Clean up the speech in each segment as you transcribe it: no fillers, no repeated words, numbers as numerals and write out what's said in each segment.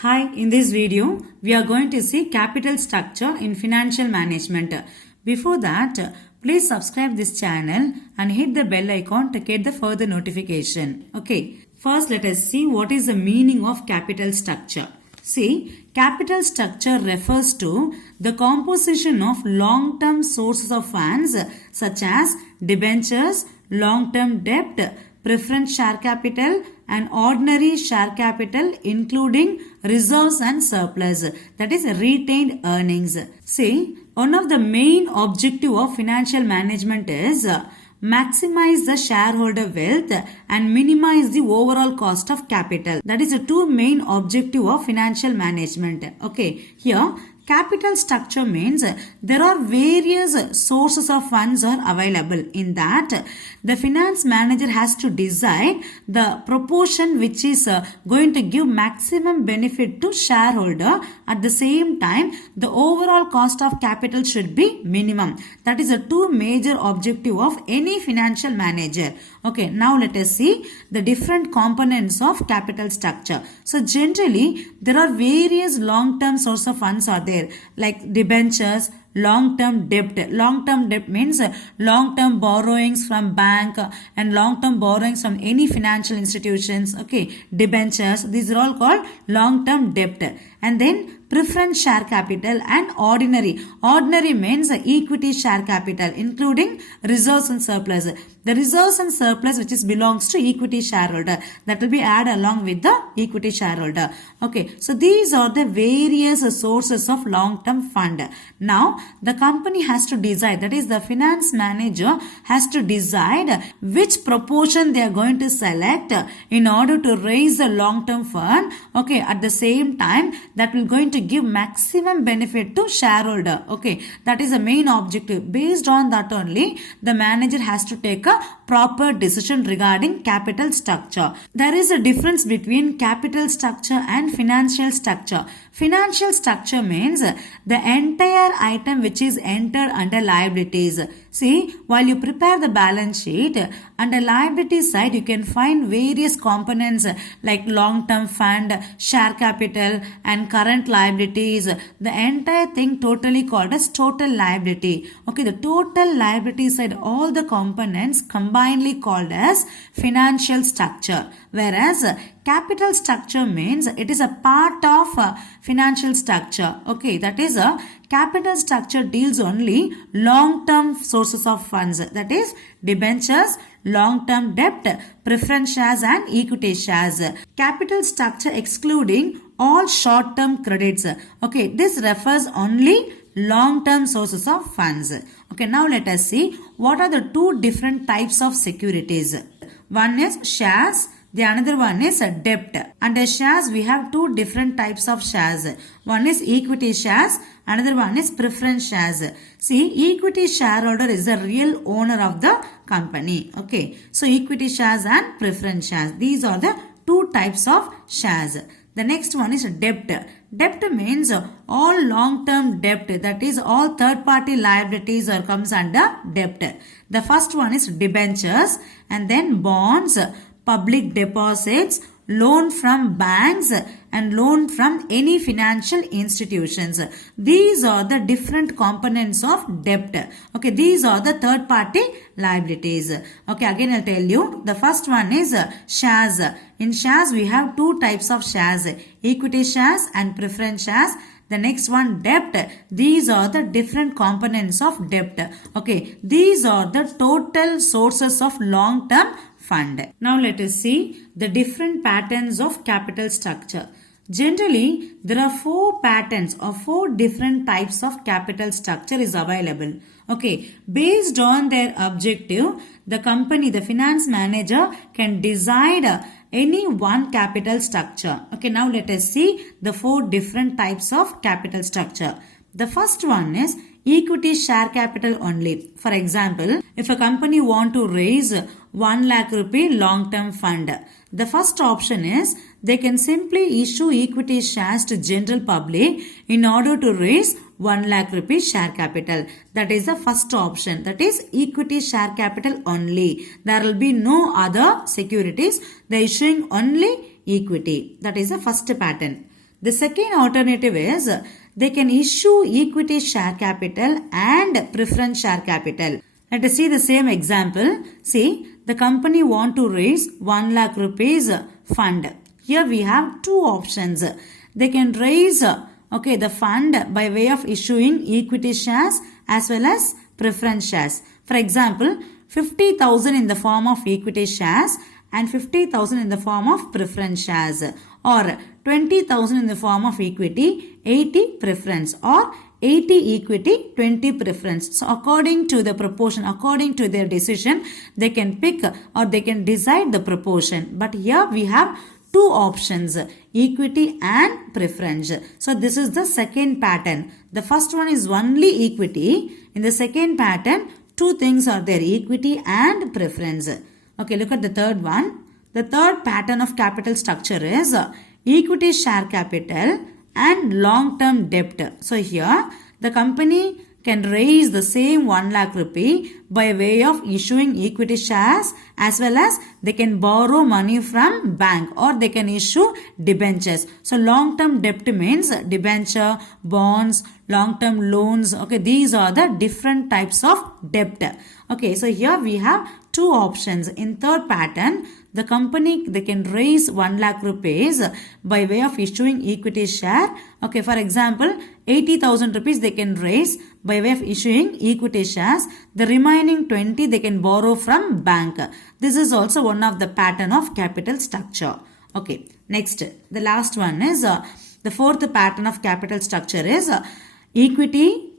Hi, in this video, we are going to see capital structure in financial management. Before that, please subscribe this channel and hit the bell icon to get the further notification. Okay, first let us see what is the meaning of capital structure. See, capital structure refers to the composition of long-term sources of funds such as debentures, long-term debt, preference share capital and ordinary share capital including reserves and surplus, that is retained earnings. See, one of the main objective of financial management is maximize the shareholder wealth and minimize the overall cost of capital. That is the two main objective of financial management. Okay, here capital structure means there are various sources of funds are available. In that, the finance manager has to decide the proportion which is going to give maximum benefit to shareholder. At the same time, the overall cost of capital should be minimum. That is the two major objective of any financial manager. Okay, now let us see the different components of capital structure. So generally, there are various long-term source of funds are there, like debentures, long-term debt. Long-term debt means long-term borrowings from bank and long-term borrowings from any financial institutions. Okay, debentures, these are all called long-term debt. And then preference share capital and ordinary. Ordinary means equity share capital including reserves and surplus. The reserves and surplus which belongs to equity shareholder, that will be added along with the equity shareholder. Okay, so these are the various sources of long-term fund. Now the company has to decide, that is the finance manager has to decide which proportion they are going to select in order to raise the long-term fund. Okay, at the same time that will going to give maximum benefit to shareholder. Okay, that is the main objective. Based on that only, the manager has to take a proper decision regarding capital structure. There is a difference between capital structure and financial structure. Financial structure means the entire item which is entered under liabilities. See, while you prepare the balance sheet, under liability side you can find various components like long-term fund, share capital and current liabilities. The entire thing totally called as total liability. Okay, the total liability side, all the components combinedly called as financial structure. Whereas capital structure means it is a part of financial structure. Okay, that is a capital structure deals only long-term sources of funds, that is debentures, long-term debt, preference shares and equity shares. Capital structure excluding all short-term credits. Okay, this refers only long-term sources of funds. Okay, now let us see what are the two different types of securities. One is shares, the another one is debt. Under shares, we have two different types of shares. One is equity shares, another one is preference shares. See, equity shareholder is the real owner of the company. Okay, so equity shares and preference shares, these are the two types of shares. The next one is debt. Debt means all long-term debt, that is all third-party liabilities or comes under debt. The first one is debentures and then bonds, public deposits, loan from banks and loan from any financial institutions. These are the different components of debt. Okay, these are the third party liabilities. Okay, again I'll tell you. The first one is shares. In shares we have two types of shares, equity shares and preference shares. The next one, debt. These are the different components of debt. Okay, these are the total sources of long-term fund. Now let us see the different patterns of capital structure. Generally, there are four patterns or four different types of capital structure is available. Okay, based on their objective, the company, the finance manager can decide any one capital structure. Okay, now let us see the four different types of capital structure. The first one is equity share capital only. For example, if a company want to raise 1 lakh rupee long-term fund, the first option is they can simply issue equity shares to general public in order to raise 1 lakh rupee share capital. That is the first option. That is equity share capital only. There will be no other securities. They are issuing only equity. That is the first pattern. The second alternative is they can issue equity share capital and preference share capital. Let us see the same example. See, the company want to raise 1 lakh rupees fund. Here we have two options. They can raise the fund by way of issuing equity shares as well as preference shares. For example, 50,000 in the form of equity shares and 50,000 in the form of preference shares, or 20,000 in the form of equity, 80 preference, or 80 equity, 20 preference. So according to the proportion, according to their decision, they can pick or they can decide the proportion. But here we have two options, equity and preference. So this is the second pattern. The first one is only equity. In the second pattern, two things are there, equity and preference. Okay, look at the third one. The third pattern of capital structure is equity share capital and long-term debt. So here the company can raise the same 1 lakh rupee by way of issuing equity shares as well as they can borrow money from bank or they can issue debentures. So long-term debt means debenture, bonds, long-term loans. Okay, these are the different types of debt. Okay, so here we have two options. In third pattern, the company, they can raise 1 lakh rupees by way of issuing equity share. Okay, for example, 80,000 rupees they can raise by way of issuing equity shares. The remaining 20 they can borrow from bank. This is also one of the pattern of capital structure. Okay, next, the last one is the fourth pattern of capital structure is equity,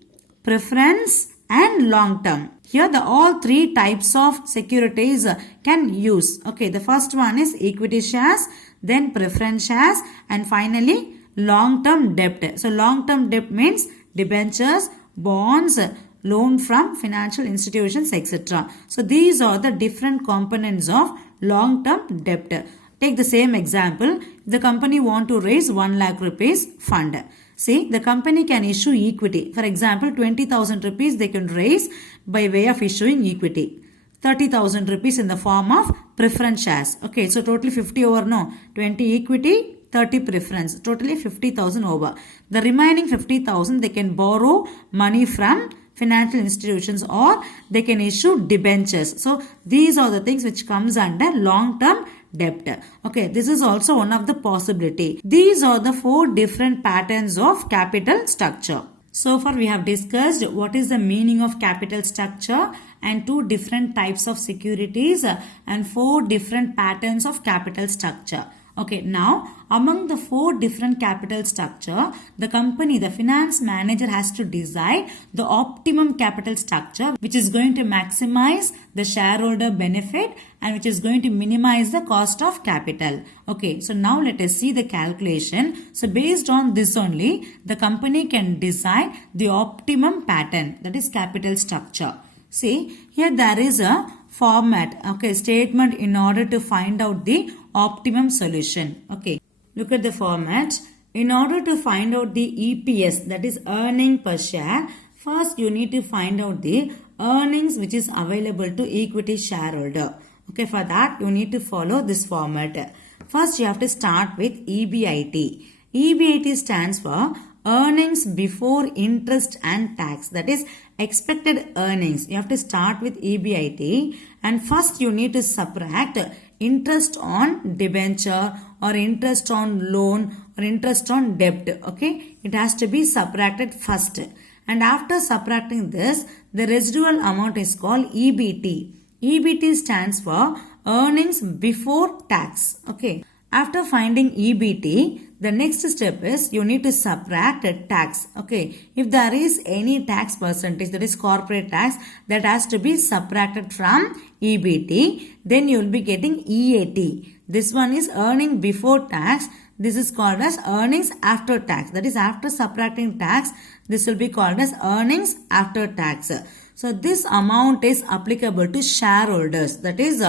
preference and long term. Here the all three types of securities can use. Okay, the first one is equity shares, then preference shares and finally long term debt. So long term debt means debentures, bonds, loan from financial institutions, etc. So these are the different components of long term debt. Take the same example. The company want to raise 1 lakh rupees fund. See, the company can issue equity. For example, 20,000 rupees they can raise by way of issuing equity. 30,000 rupees in the form of preference shares. Okay, so totally 50 over no. 20 equity, 30 preference. Totally 50,000 over. The remaining 50,000 they can borrow money from financial institutions or they can issue debentures. So these are the things which comes under long-term debt. Okay, this is also one of the possibility. These are the four different patterns of capital structure. So far we have discussed what is the meaning of capital structure and two different types of securities and four different patterns of capital structure. Okay, now among the four different capital structure, the company, the finance manager has to decide the optimum capital structure which is going to maximize the shareholder benefit and which is going to minimize the cost of capital. Okay, so now let us see the calculation. So based on this only, the company can decide the optimum pattern, that is capital structure. See, here there is a format, okay, statement in order to find out the optimum solution. Okay, look at the format. In order to find out the EPS, that is earning per share, first you need to find out the earnings which is available to equity shareholder. Okay, for that you need to follow this format. First you have to start with EBIT. EBIT stands for earnings before interest and tax, that is expected earnings. You have to start with EBIT and first you need to subtract interest on debenture or interest on loan or interest on debt. Okay, it has to be subtracted first, and after subtracting this, the residual amount is called EBT. EBT stands for earnings before tax. Okay, after finding EBT, the next step is you need to subtract tax. Okay, if there is any tax percentage, that is corporate tax, that has to be subtracted from EBT. Then you will be getting EAT. This one is earning before tax. This is called as earnings after tax. That is after subtracting tax, this will be called as earnings after tax. So this amount is applicable to shareholders. That is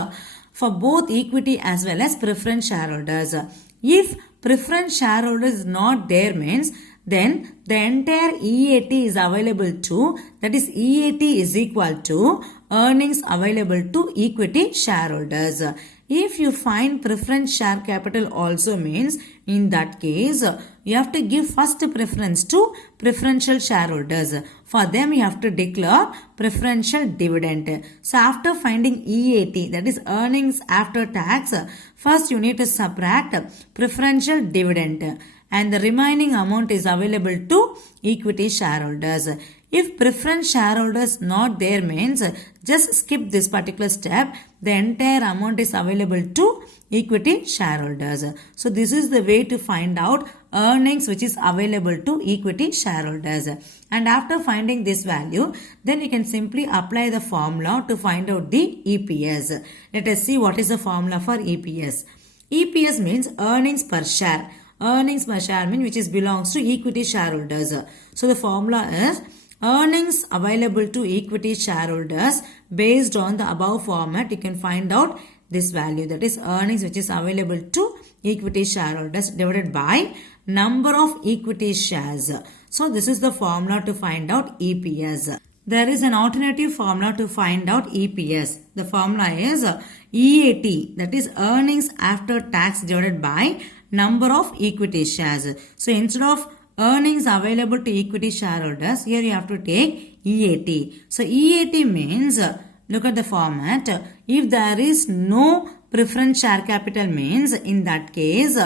for both equity as well as preference shareholders. If preference shareholders is not there means, then the entire EAT is available to, that is EAT is equal to earnings available to equity shareholders. If you find preference share capital also means, in that case, you have to give first preference to preferential shareholders. For them, you have to declare preferential dividend. So after finding EAT, that is earnings after tax, first you need to subtract preferential dividend, and the remaining amount is available to equity shareholders. If preference shareholders not there means, just skip this particular step. The entire amount is available to equity shareholders. So this is the way to find out earnings which is available to equity shareholders. And after finding this value, then you can simply apply the formula to find out the EPS. Let us see what is the formula for EPS. EPS means earnings per share. Earnings per share means which is belongs to equity shareholders. So the formula is earnings available to equity shareholders. Based on the above format, you can find out this value, that is earnings which is available to equity shareholders divided by number of equity shares. So this is the formula to find out EPS. There is an alternative formula to find out EPS. The formula is EAT, that is earnings after tax divided by number of equity shares. So instead of earnings available to equity shareholders, here you have to take EAT. So EAT means, look at the format, if there is no preference share capital means, in that case,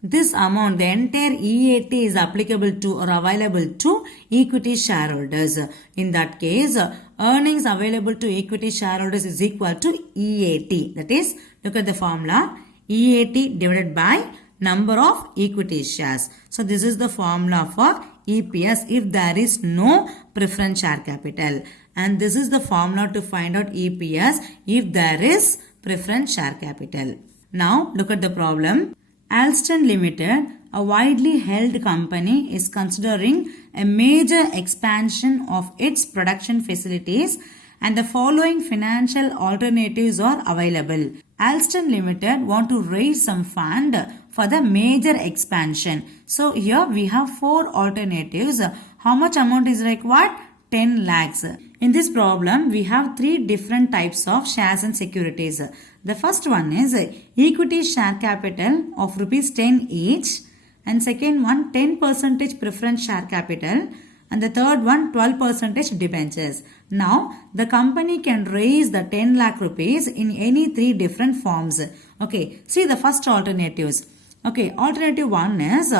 this amount, the entire EAT is applicable to or available to equity shareholders. In that case, earnings available to equity shareholders is equal to EAT. That is, look at the formula, EAT divided by number of equity shares. So this is the formula for EPS if there is no preference share capital. And this is the formula to find out EPS if there is preference share capital. Now look at the problem. Alstom Limited, a widely held company, is considering a major expansion of its production facilities, and the following financial alternatives are available. Alstom Limited want to raise some fund for the major expansion. So here we have 4 alternatives. How much amount is required? 10 lakhs. In this problem, we have 3 different types of shares and securities. The first one is equity share capital of rupees 10 each, and second one 10% preference share capital, and the third one 12% debentures. Now the company can raise the 10 lakh rupees in any 3 different forms. Okay, see the first alternatives. Okay, alternative 1 is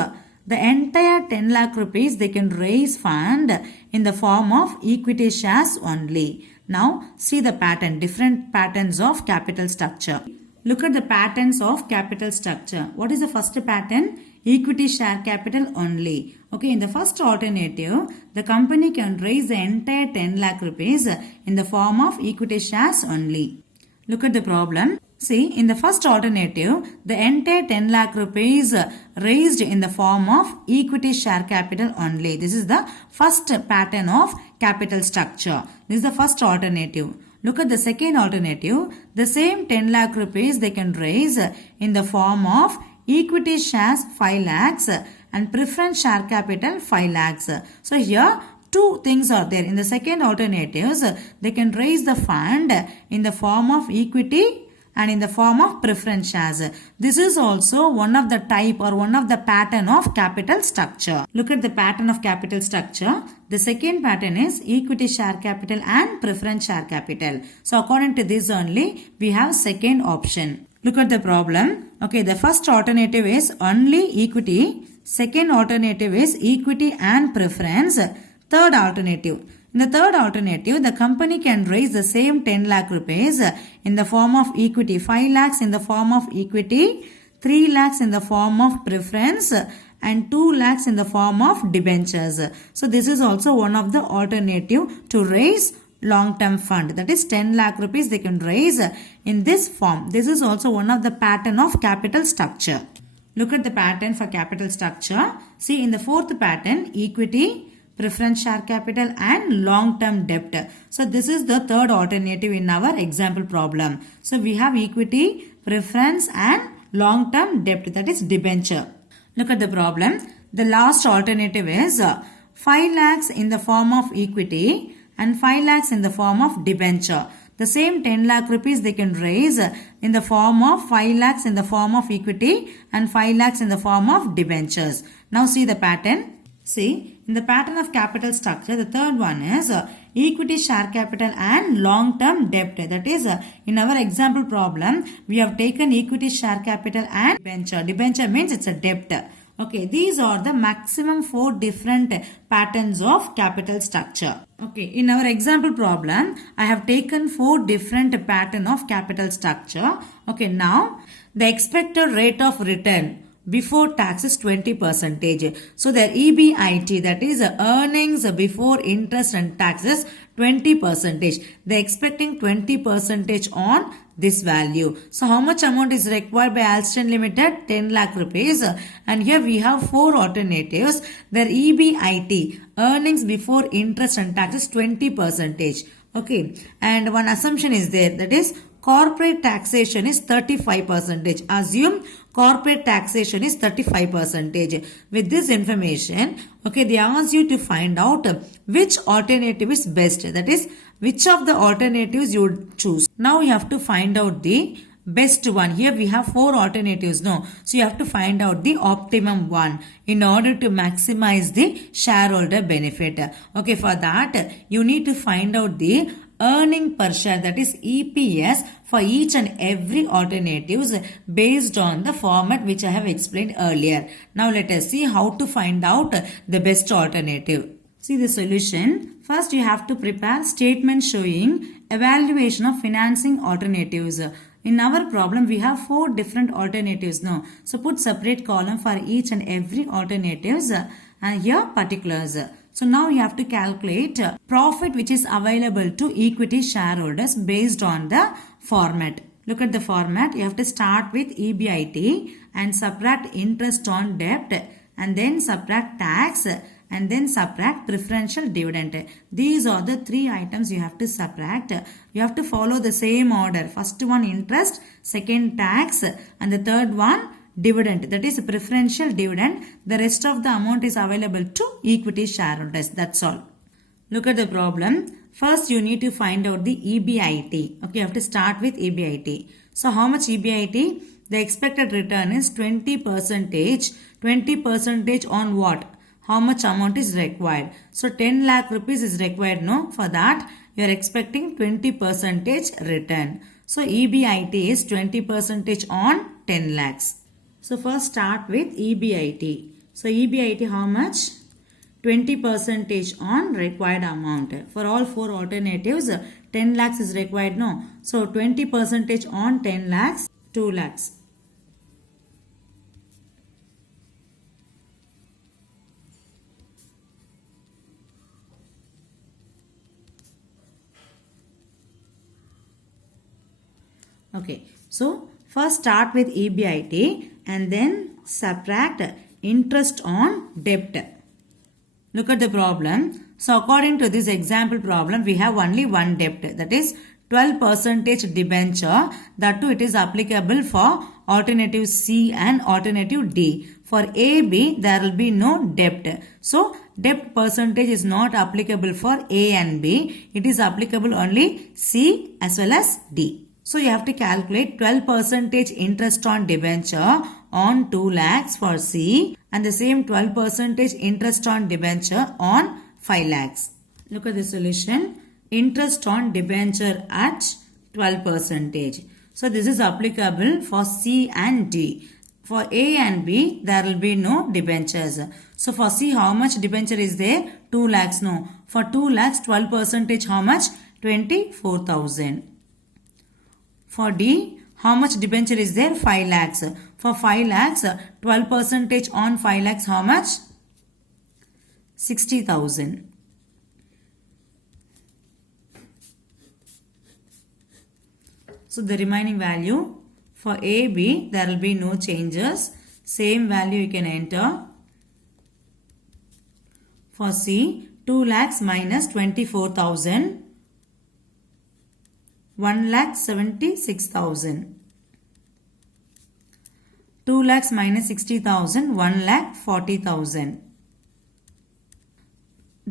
the entire 10 lakh rupees they can raise fund in the form of equity shares only. Now see the pattern, different patterns of capital structure. Look at the patterns of capital structure. What is the first pattern? Equity share capital only. Okay, in the first alternative, the company can raise the entire 10 lakh rupees in the form of equity shares only. Look at the problem. See, in the first alternative, the entire 10 lakh rupees raised in the form of equity share capital only. This is the first pattern of capital structure. This is the first alternative. Look at the second alternative. The same 10 lakh rupees they can raise in the form of equity shares 5 lakhs and preference share capital 5 lakhs. So here 2 things are there. In the second alternatives, they can raise the fund in the form of equity and in the form of preference shares. This is also one of the type or one of the pattern of capital structure. Look at the pattern of capital structure. The second pattern is equity share capital and preference share capital. So according to this only, we have second option. Look at the problem. Okay, the first alternative is only equity. Second alternative is equity and preference. Third alternative. In the third alternative, the company can raise the same 10 lakh rupees in the form of equity, 5 lakhs in the form of equity, 3 lakhs in the form of preference, and 2 lakhs in the form of debentures. So this is also one of the alternative to raise long-term fund. That is 10 lakh rupees they can raise in this form. This is also one of the pattern of capital structure. Look at the pattern for capital structure. See, in the fourth pattern, equity, preference share capital and long-term debt. So this is the third alternative in our example problem. So we have equity, preference and long-term debt, that is debenture. Look at the problem. The last alternative is 5 lakhs in the form of equity and 5 lakhs in the form of debenture. The same 10 lakh rupees they can raise in the form of 5 lakhs in the form of equity and 5 lakhs in the form of debentures. Now see the pattern. See, in the pattern of capital structure, the third one is equity, share capital and long-term debt. That is, in our example problem, we have taken equity, share capital and debenture. Debenture means it's a debt. Okay, these are the maximum 4 different patterns of capital structure. Okay, in our example problem, I have taken 4 different pattern of capital structure. Okay, now the expected rate of return before tax is 20%. So their EBIT, that is earnings before interest and taxes, 20%. They are expecting 20% on this value. So how much amount is required by Alston Limited? 10 lakh rupees. And here we have 4 alternatives. Their EBIT, earnings before interest and taxes, 20%. Okay. And one assumption is there, that is corporate taxation is 35%. Assume corporate taxation is 35%. With this information, okay, they ask you to find out which alternative is best. That is, which of the alternatives you would choose. Now you have to find out the best one. Here we have 4 alternatives. No, so you have to find out the optimum one in order to maximize the shareholder benefit. Okay, for that you need to find out the earning per share, that is EPS, for each and every alternatives based on the format which I have explained earlier. Now let us see how to find out the best alternative. See the solution. First you have to prepare statement showing evaluation of financing alternatives. In our problem we have 4 different alternatives now. So put separate column for each and every alternatives and here particulars. So now you have to calculate profit which is available to equity shareholders based on the format. Look at the format. You have to start with EBIT and subtract interest on debt and then subtract tax and then subtract preferential dividend. These are the 3 items you have to subtract. You have to follow the same order. First one interest, second tax and the third one dividend, that is preferential dividend. The rest of the amount is available to equity shareholders. That's all. Look at the problem. First you need to find out the EBIT. Okay, you have to start with EBIT. So how much EBIT? The expected return is 20%. 20% on what? How much amount is required? So 10 lakh rupees is required. No, for that you are expecting 20% return. So EBIT is 20% on 10 lakhs. So first start with EBIT. So EBIT how much? 20% on required amount. For all 4 alternatives, 10 lakhs is required. No. So 20% on 10 lakhs, 2 lakhs. Okay. So first start with EBIT and then subtract interest on debt. Look at the problem. So according to this example problem, we have only one debt, that is 12% debenture. That too it is applicable for alternative C and alternative D. For A, B there will be no debt. So debt percentage is not applicable for A and B. It is applicable only C as well as D. So you have to calculate 12% interest on debenture on 2 lakhs for C and the same 12% interest on debenture on 5 lakhs. Look at the solution. Interest on debenture at 12%. So this is applicable for C and D. For A and B there will be no debentures. So for C how much debenture is there? 2 lakhs. No. For 2 lakhs 12% how much? 24,000. For D, how much debenture is there? 5 lakhs. For 5 lakhs, 12% on 5 lakhs, how much? 60,000. So the remaining value for A, B, there will be no changes. Same value you can enter. For C, 2 lakhs minus 24,000. 1,76,000. 2 lakhs minus 60,000, 1,40,000.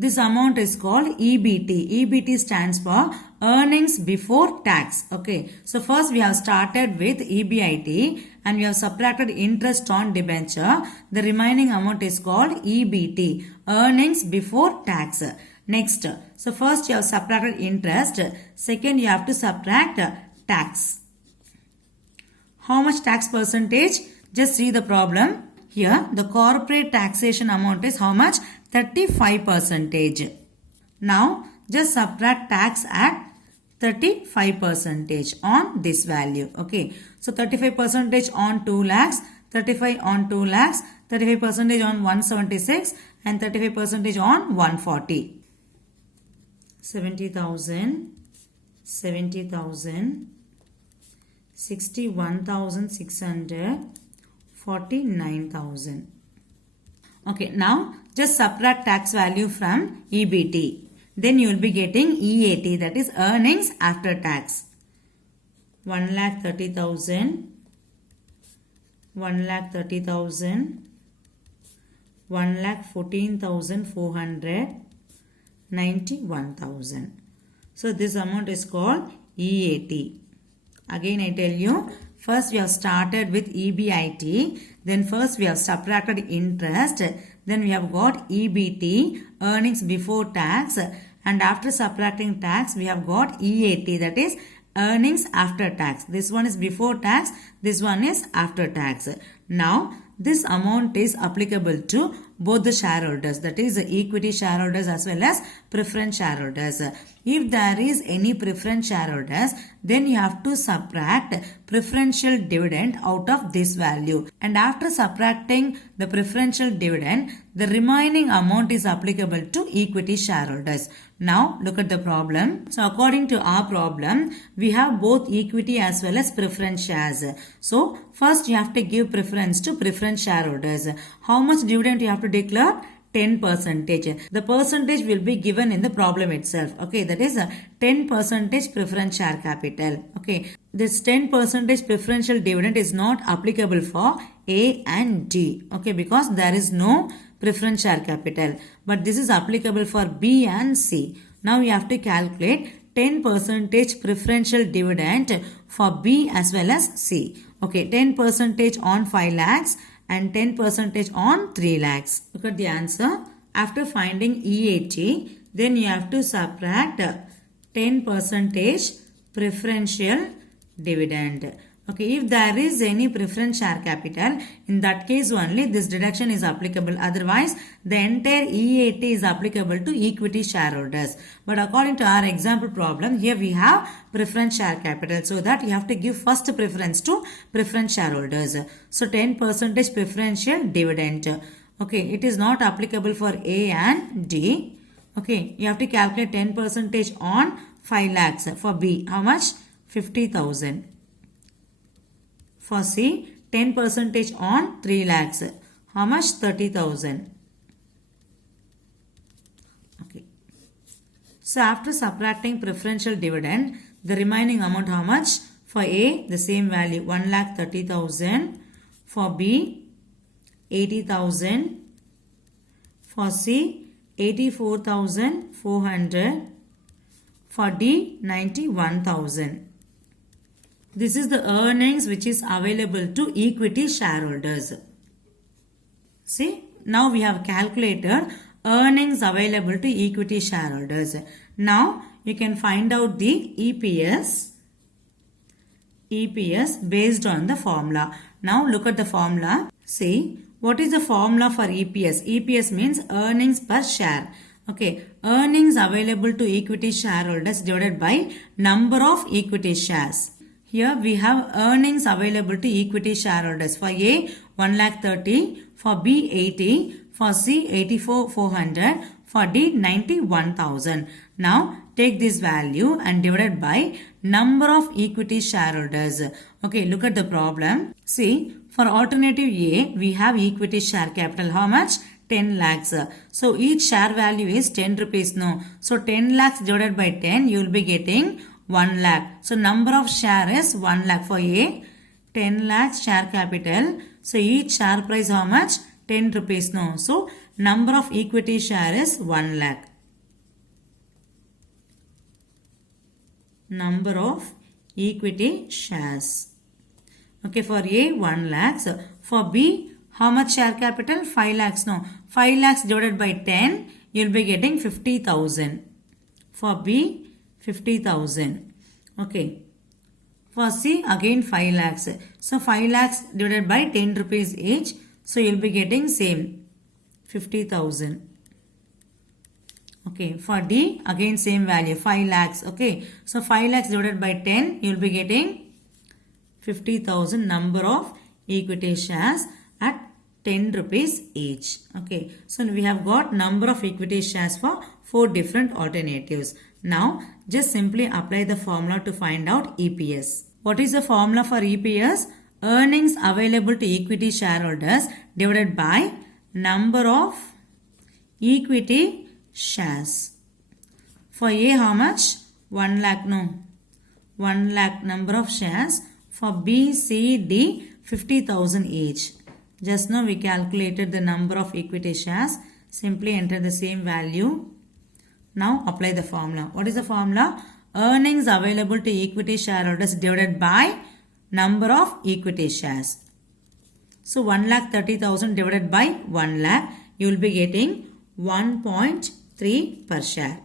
This amount is called EBT. EBT stands for earnings before tax. Okay. So first we have started with EBIT and we have subtracted interest on debenture. The remaining amount is called EBT. Earnings before tax. Next. So first you have subtracted interest. Second you have to subtract tax. How much tax percentage? Just see the problem. Here the corporate taxation amount is how much? 35%. Now just subtract tax at 35% on this value. Okay. So 35% on 2 lakhs, 35 on 2 lakhs, 35% on 176 and 35% on 140. 70,000, 70,000, 61,600, 49,000. Okay, now just subtract tax value from EBT. Then you will be getting EAT, that is earnings after tax. 1,30,000, 1,30,000, 1,14,400, 91,000. So this amount is called EAT. Again I tell you, first we have started with EBIT, then first we have subtracted interest, then we have got EBT, earnings before tax, and after subtracting tax we have got EAT, that is earnings after tax. This one is before tax, this one is after tax. Now this amount is applicable to both the shareholders, that is equity shareholders as well as preference shareholders. If there is any preference shareholders, then you have to subtract preferential dividend out of this value. And after subtracting the preferential dividend, the remaining amount is applicable to equity shareholders. Now look at the problem. So according to our problem, we have both equity as well as preference shares. So first you have to give preference to preference shareholders. How much dividend you have to declare? 10%. The percentage will be given in the problem itself. Okay, that is a 10% preference share capital. Okay, this 10% preferential dividend is not applicable for A and D. Okay, because there is no preference share capital. But this is applicable for B and C. Now you have to calculate 10% preferential dividend for B as well as C. Okay, 10% on 5 lakhs. And 10% on 3 lakhs. Look at the answer. After finding EAT, then you have to subtract 10% preferential dividend. Okay, if there is any preference share capital, in that case only this deduction is applicable. Otherwise, the entire EAT is applicable to equity shareholders. But according to our example problem, here we have preference share capital. So that you have to give first preference to preference shareholders. So 10% preferential dividend. Okay, it is not applicable for A and D. Okay, you have to calculate 10% on 5 lakhs. For B, how much? 50,000. For C, 10% on 3 lakhs. How much? 30,000. Okay. So after subtracting preferential dividend, the remaining amount how much? For A, the same value, 1,30,000. For B, 80,000. For C, 84,400. For D, 91,000. This is the earnings which is available to equity shareholders. See, now we have calculated earnings available to equity shareholders. Now you can find out the EPS based on the formula. Now look at the formula. See, what is the formula for EPS? EPS means earnings per share. Okay, earnings available to equity shareholders divided by number of equity shares. Here we have earnings available to equity shareholders. For A, 1,30,000. For B, 80. For C, 84,400. For D, 91,000. Now take this value and divide by number of equity shareholders. Okay, look at the problem. See, for alternative A, we have equity share capital. How much? 10 lakhs. So each share value is 10 rupees. No. So 10 lakhs divided by 10, you will be getting 1 lakh. So number of share is 1 lakh. For A, 10 lakhs share capital. So each share price how much? 10 rupees. No. So number of equity share is 1 lakh. number of equity shares. Okay, for A 1 lakhs. For B, how much share capital? 5 lakhs. No, 5 lakhs divided by 10, you will be getting 50,000. For B, 50,000. Okay. For C, again 5 lakhs. So 5 lakhs divided by 10 rupees each. So you will be getting same 50,000. Okay. For D, again same value 5 lakhs. Okay. So 5 lakhs divided by 10, you will be getting 50,000 number of equity shares at 10 rupees each. Okay. So we have got number of equity shares for 4 different alternatives. Now just simply apply the formula to find out EPS. What is the formula for EPS? Earnings available to equity shareholders divided by number of equity shares. For A, how much? 1 lakh. No. 1 lakh number of shares. For B, C, D, 50,000 each. Just now we calculated the number of equity shares. Simply enter the same value. Now apply the formula. What is the formula? Earnings available to equity shareholders divided by number of equity shares. So 1,30,000 divided by 1 lakh, you will be getting 1.3 per share.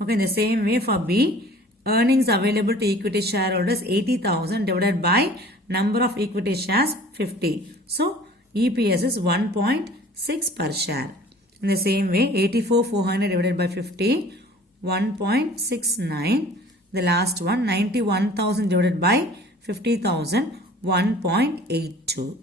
Okay, in the same way for B, earnings available to equity shareholders 80,000 divided by number of equity shares 50. So EPS is 1.6 per share. In the same way, 84,400 divided by 50, 1.69. The last one, 91,000 divided by 50,000, 1.82.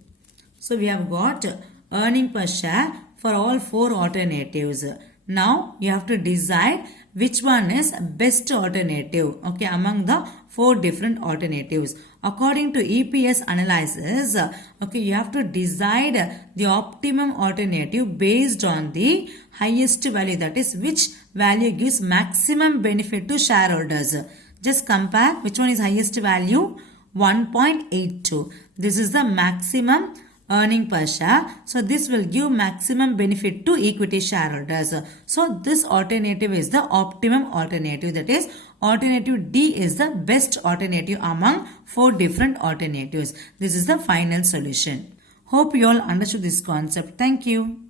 So we have got earning per share for all 4 alternatives. Now you have to decide which one is best alternative, okay, among the 4 different alternatives. According to EPS analysis, okay, you have to decide the optimum alternative based on the highest value, that is which value gives maximum benefit to shareholders. Just compare which one is highest value, 1.82. This is the maximum earning per share. So this will give maximum benefit to equity shareholders. So this alternative is the optimum alternative, that is alternative D is the best alternative among 4 different alternatives. This is the final solution. Hope you all understood this concept. Thank you.